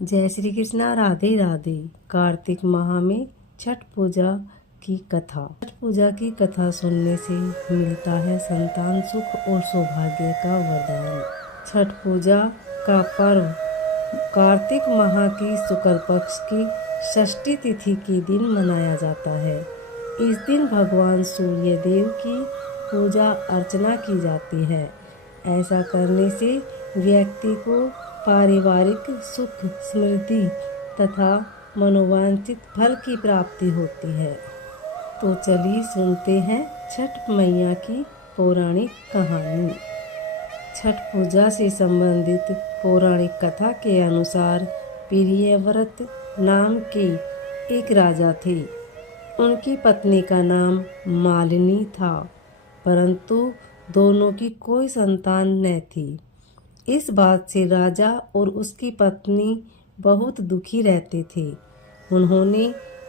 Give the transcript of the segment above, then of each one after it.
जय श्री कृष्णा, राधे राधे। कार्तिक माह में छठ पूजा की कथा। छठ पूजा की कथा सुनने से मिलता है संतान सुख और सौभाग्य का वरदान। छठ पूजा का पर्व कार्तिक माह की शुक्ल पक्ष की षष्ठी तिथि के दिन मनाया जाता है। इस दिन भगवान सूर्य देव की पूजा अर्चना की जाती है। ऐसा करने से व्यक्ति को पारिवारिक सुख, समृद्धि तथा मनोवांछित फल की प्राप्ति होती है। तो चलिए सुनते हैं छठ मैया की पौराणिक कहानी। छठ पूजा से संबंधित पौराणिक कथा के अनुसार प्रियव्रत नाम के एक राजा थे। उनकी पत्नी का नाम मालिनी था, परंतु दोनों की कोई संतान न थी। इस बात से राजा और उसकी पत्नी बहुत दुखी रहते थे। उन्होंने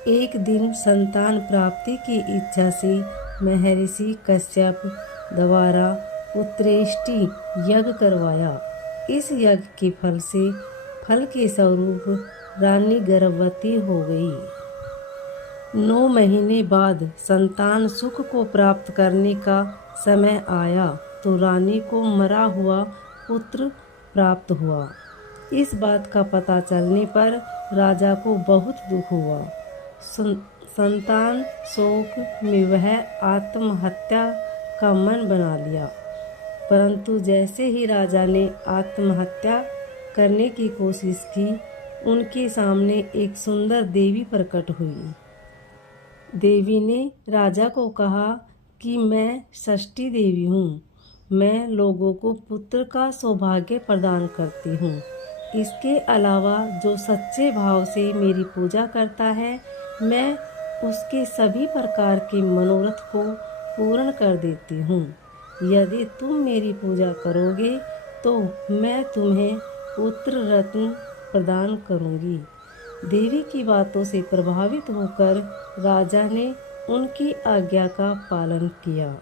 एक दिन संतान प्राप्ति की इच्छा से महर्षि कश्यप द्वारा पुत्रेष्टि यज्ञ करवाया। इस यज्ञ के फल के स्वरूप रानी गर्भवती हो गई। 9 महीने बाद संतान सुख को प्राप्त करने का समय आया तो रानी को मरा हुआ पुत्र प्राप्त हुआ। इस बात का पता चलने पर राजा को बहुत दुख हुआ। संतान शोक में वह आत्महत्या का मन बना लिया। परंतु जैसे ही राजा ने आत्महत्या करने की कोशिश की, उनके सामने एक सुंदर देवी प्रकट हुई। देवी ने राजा को कहा कि मैं षष्ठी देवी हूँ। मैं लोगों को पुत्र का सौभाग्य प्रदान करती हूँ। इसके अलावा जो सच्चे भाव से मेरी पूजा करता है, मैं उसके सभी प्रकार के मनोरथ को पूर्ण कर देती हूँ। यदि तुम मेरी पूजा करोगे तो मैं तुम्हें पुत्र रत्न प्रदान करूँगी। देवी की बातों से प्रभावित होकर राजा ने उनकी आज्ञा का पालन किया।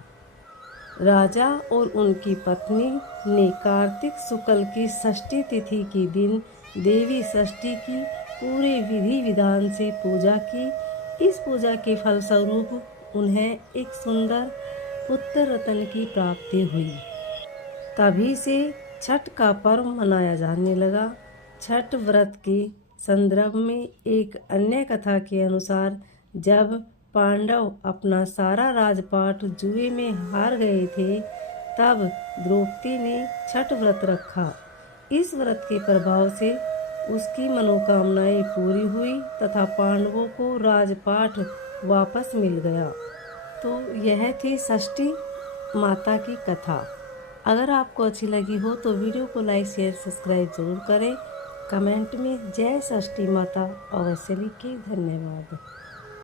राजा और उनकी पत्नी ने कार्तिक शुक्ल की षष्ठी तिथि के दिन देवी षष्ठी की पूरे विधि विधान से पूजा की। इस पूजा के फलस्वरूप उन्हें एक सुंदर पुत्र रत्न की प्राप्ति हुई। तभी से छठ का पर्व मनाया जाने लगा। छठ व्रत के संदर्भ में एक अन्य कथा के अनुसार जब पांडव अपना सारा राजपाट जुए में हार गए थे, तब द्रौपदी ने छठ व्रत रखा। इस व्रत के प्रभाव से उसकी मनोकामनाएं पूरी हुई तथा पांडवों को राजपाट वापस मिल गया। तो यह थी षष्ठी माता की कथा। अगर आपको अच्छी लगी हो तो वीडियो को लाइक, शेयर, सब्सक्राइब जरूर करें। कमेंट में जय षष्ठी माता अवश्य लिखें। धन्यवाद।